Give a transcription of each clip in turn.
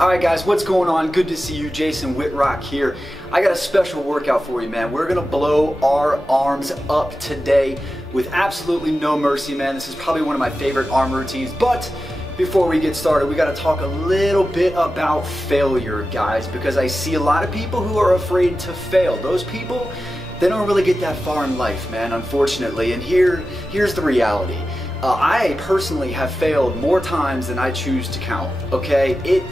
Alright guys, what's going on? Good to see you. Jason Wittrock here. I got a special workout for you, man. We're gonna blow our arms up today with absolutely no mercy, man. This is probably one of my favorite arm routines, but before we get started, we gotta talk a little bit about failure, guys, because I see a lot of people who are afraid to fail. Those people, they don't really get that far in life, man, unfortunately. And here's the reality. I personally have failed more times than I choose to count, okay?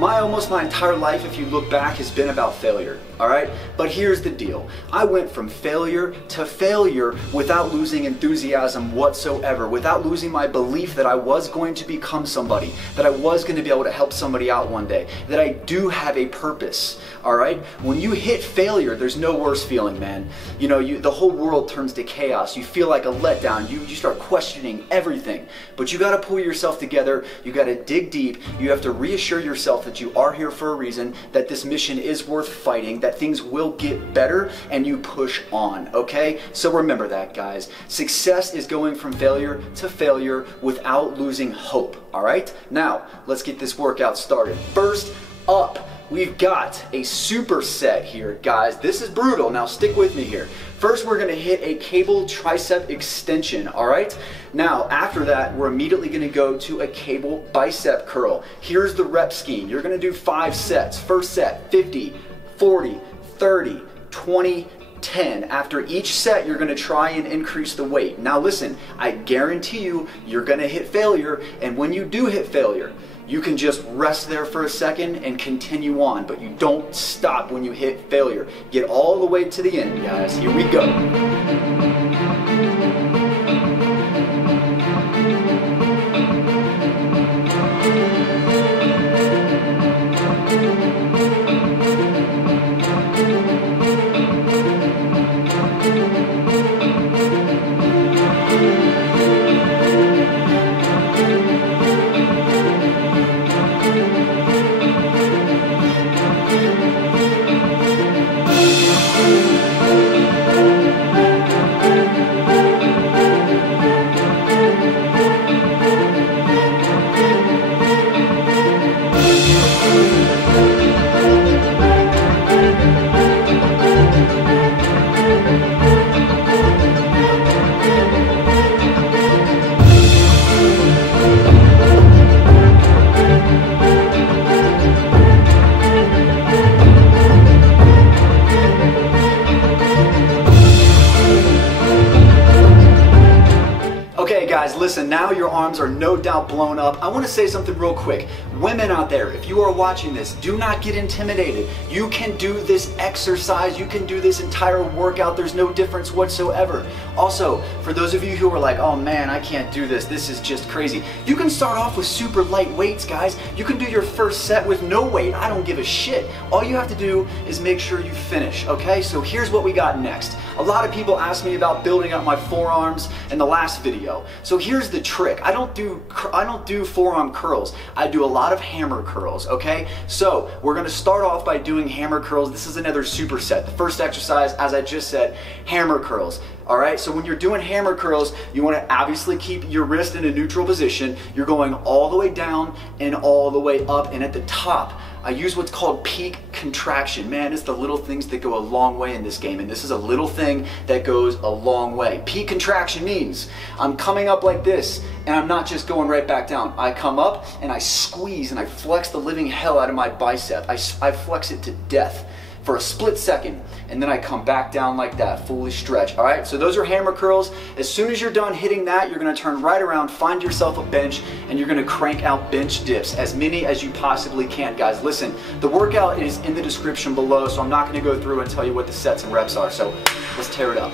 Almost my entire life, if you look back, has been about failure, all right? But here's the deal. I went from failure to failure without losing enthusiasm whatsoever, without losing my belief that I was going to become somebody, that I was going to be able to help somebody out one day, that I do have a purpose, all right? When you hit failure, there's no worse feeling, man. You know, the whole world turns to chaos. You feel like a letdown. You start questioning everything. But you got to pull yourself together. You got to dig deep. You have to reassure yourself that you are here for a reason, that this mission is worth fighting, that things will get better, and you push on, okay? So remember that, guys. Success is going from failure to failure without losing hope, all right? Now, let's get this workout started. First up, we've got a superset here, guys. This is brutal. Now, stick with me here. First, we're gonna hit a cable tricep extension, all right? Now, after that, we're immediately gonna go to a cable bicep curl. Here's the rep scheme. You're gonna do 5 sets. First set, 50, 40, 30, 20, 10. After each set, you're gonna try and increase the weight. Now listen, I guarantee you, you're gonna hit failure, and when you do hit failure, you can just rest there for a second and continue on, but you don't stop when you hit failure. Get all the way to the end, guys. Here we go. Guys, listen, now your arms are no doubt blown up. I want to say something real quick. Women out there, if you are watching this, do not get intimidated. You can do this exercise. You can do this entire workout. There's no difference whatsoever. Also, for those of you who are like, oh man, I can't do this. This is just crazy. You can start off with super light weights, guys. You can do your first set with no weight. I don't give a shit. All you have to do is make sure you finish, okay? So here's what we got next. A lot of people asked me about building up my forearms in the last video. So here's the trick. I don't do forearm curls. I do a lot of hammer curls, okay? So we're gonna start off by doing hammer curls. This is another superset. The first exercise, as I just said, hammer curls. All right, so when you're doing hammer curls, you want to obviously keep your wrist in a neutral position. You're going all the way down and all the way up, and at the top, I use what's called peak contraction. Man, it's the little things that go a long way in this game, and this is a little thing that goes a long way. Peak contraction means I'm coming up like this, and I'm not just going right back down. I come up, and I squeeze, and I flex the living hell out of my bicep. I flex it to death for a split second, and then I come back down like that, fully stretch, all right? So those are hammer curls. As soon as you're done hitting that, you're gonna turn right around, find yourself a bench, and you're gonna crank out bench dips, as many as you possibly can, guys. Listen, the workout is in the description below, so I'm not gonna go through and tell you what the sets and reps are, so let's tear it up.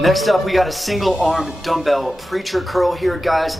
Next up, we got a single arm dumbbell preacher curl here, guys.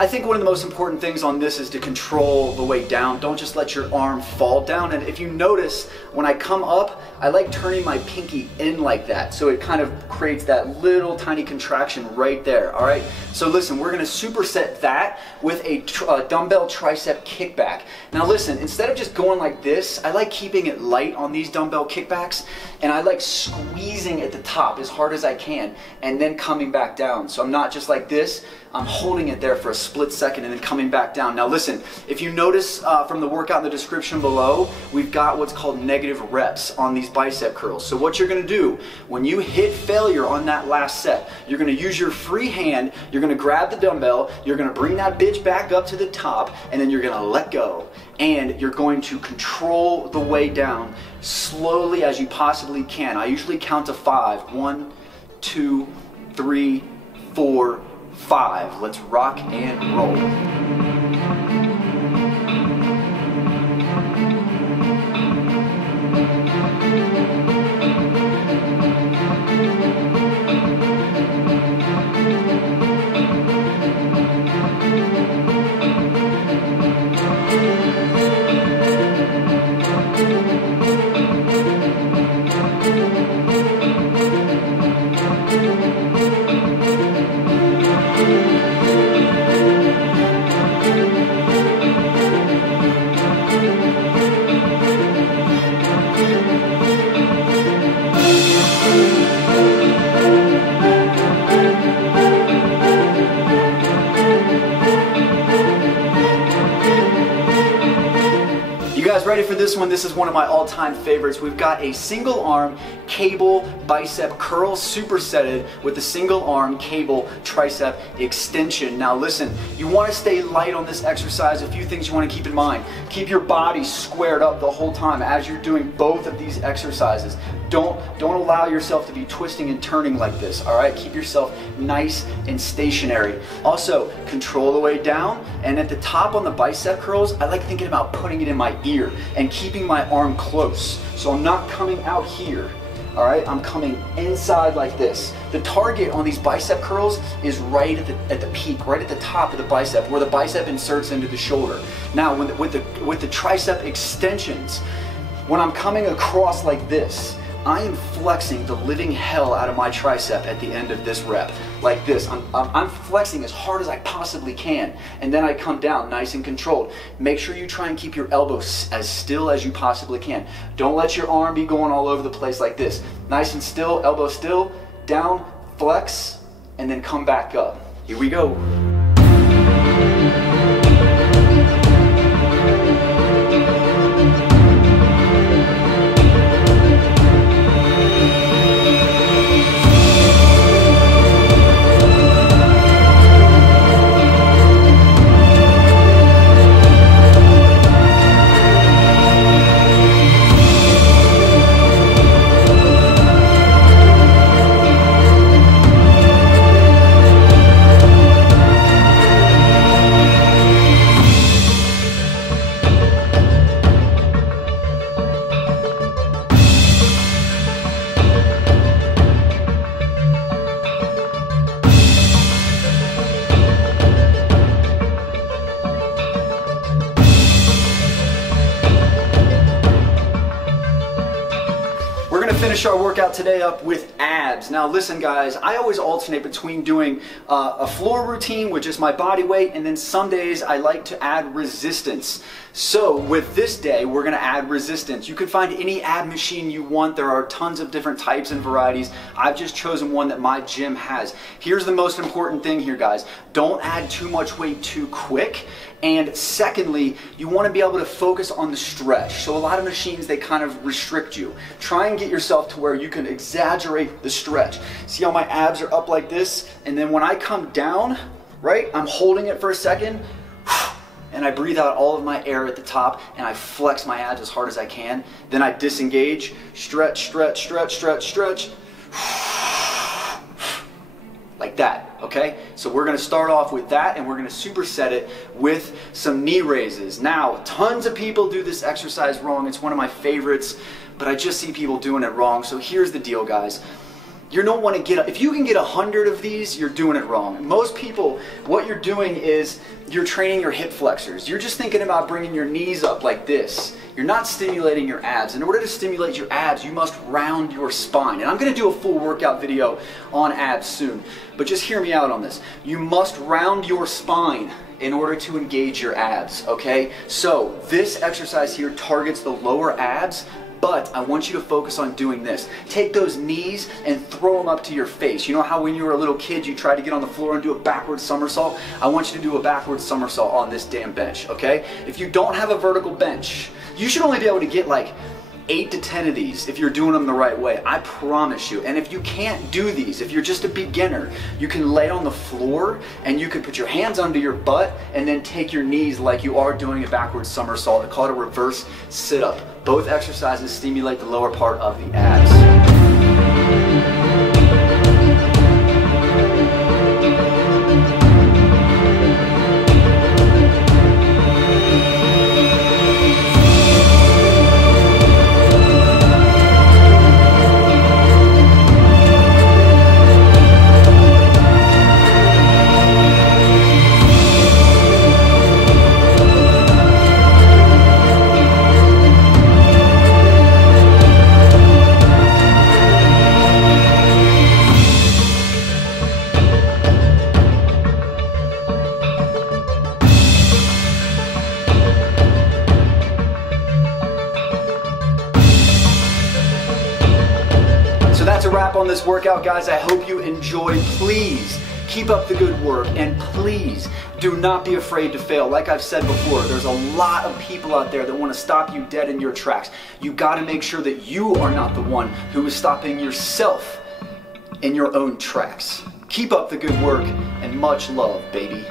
I think one of the most important things on this is to control the weight down. Don't just let your arm fall down. And if you notice, when I come up, I like turning my pinky in like that. So it kind of creates that little tiny contraction right there, all right? So listen, we're gonna superset that with a dumbbell tricep kickback. Now listen, instead of just going like this, I like keeping it light on these dumbbell kickbacks, and I like squeezing at the top as hard as I can, and then coming back down. So I'm not just like this, I'm holding it there for a split second and then coming back down. Now listen, if you notice from the workout in the description below, we've got what's called negative reps on these bicep curls. So what you're gonna do, when you hit failure on that last set, you're gonna use your free hand, you're gonna grab the dumbbell, you're gonna bring that bitch back up to the top, and then you're gonna let go. And you're going to control the way down slowly as you possibly can. I usually count to 5. 1, 2, 3, 4, 5. Let's rock and roll. Ready for this one? This is one of my all-time favorites. We've got a single arm cable bicep curl supersetted with a single arm cable tricep extension. Now listen, you want to stay light on this exercise. A few things you want to keep in mind. Keep your body squared up the whole time as you're doing both of these exercises. Don't allow yourself to be twisting and turning like this, all right? Keep yourself nice and stationary. Also, control the way down, and at the top on the bicep curls, I like thinking about putting it in my ear and keeping my arm close. So I'm not coming out here, all right? I'm coming inside like this. The target on these bicep curls is right at the peak, right at the top of the bicep, where the bicep inserts into the shoulder. Now, with the tricep extensions, when I'm coming across like this, I am flexing the living hell out of my tricep at the end of this rep, like this. I'm flexing as hard as I possibly can, and then I come down nice and controlled. Make sure you try and keep your elbows as still as you possibly can. Don't let your arm be going all over the place like this. Nice and still, elbow still, down, flex, and then come back up. Here we go. Finish our workout today up with abs. Now listen guys, I always alternate between doing a floor routine, which is my body weight, and then some days I like to add resistance. So with this day, we're gonna add resistance. You can find any ab machine you want. There are tons of different types and varieties. I've just chosen one that my gym has. Here's the most important thing here guys. Don't add too much weight too quick. And secondly, you want to be able to focus on the stretch. So a lot of machines, they kind of restrict you. Try and get yourself to where you can exaggerate the stretch. See how my abs are up like this? And then when I come down, right, I'm holding it for a second, and I breathe out all of my air at the top, and I flex my abs as hard as I can. Then I disengage, stretch, stretch, stretch, stretch, stretch, like that, okay? So we're gonna start off with that, and we're gonna superset it with some knee raises. Now, tons of people do this exercise wrong. It's one of my favorites, but I just see people doing it wrong. So here's the deal, guys. You don't want to get, if you can get 100 of these, you're doing it wrong. Most people, what you're doing is you're training your hip flexors. You're just thinking about bringing your knees up like this. You're not stimulating your abs. In order to stimulate your abs, you must round your spine. And I'm going to do a full workout video on abs soon, but just hear me out on this. You must round your spine in order to engage your abs, okay? So this exercise here targets the lower abs, but I want you to focus on doing this. Take those knees and throw them up to your face. You know how when you were a little kid you tried to get on the floor and do a backward somersault? I want you to do a backward somersault on this damn bench, okay? If you don't have a vertical bench, you should only be able to get like 8 to 10 of these if you're doing them the right way. I promise you. And if you can't do these, if you're just a beginner, you can lay on the floor and you can put your hands under your butt and then take your knees like you are doing a backward somersault. I call it a reverse sit-up. Both exercises stimulate the lower part of the abs. So that's a wrap on this workout, guys. I hope you enjoyed. Please keep up the good work, and please do not be afraid to fail. Like I've said before, there's a lot of people out there that want to stop you dead in your tracks. You got to make sure that you are not the one who is stopping yourself in your own tracks. Keep up the good work, and much love, baby.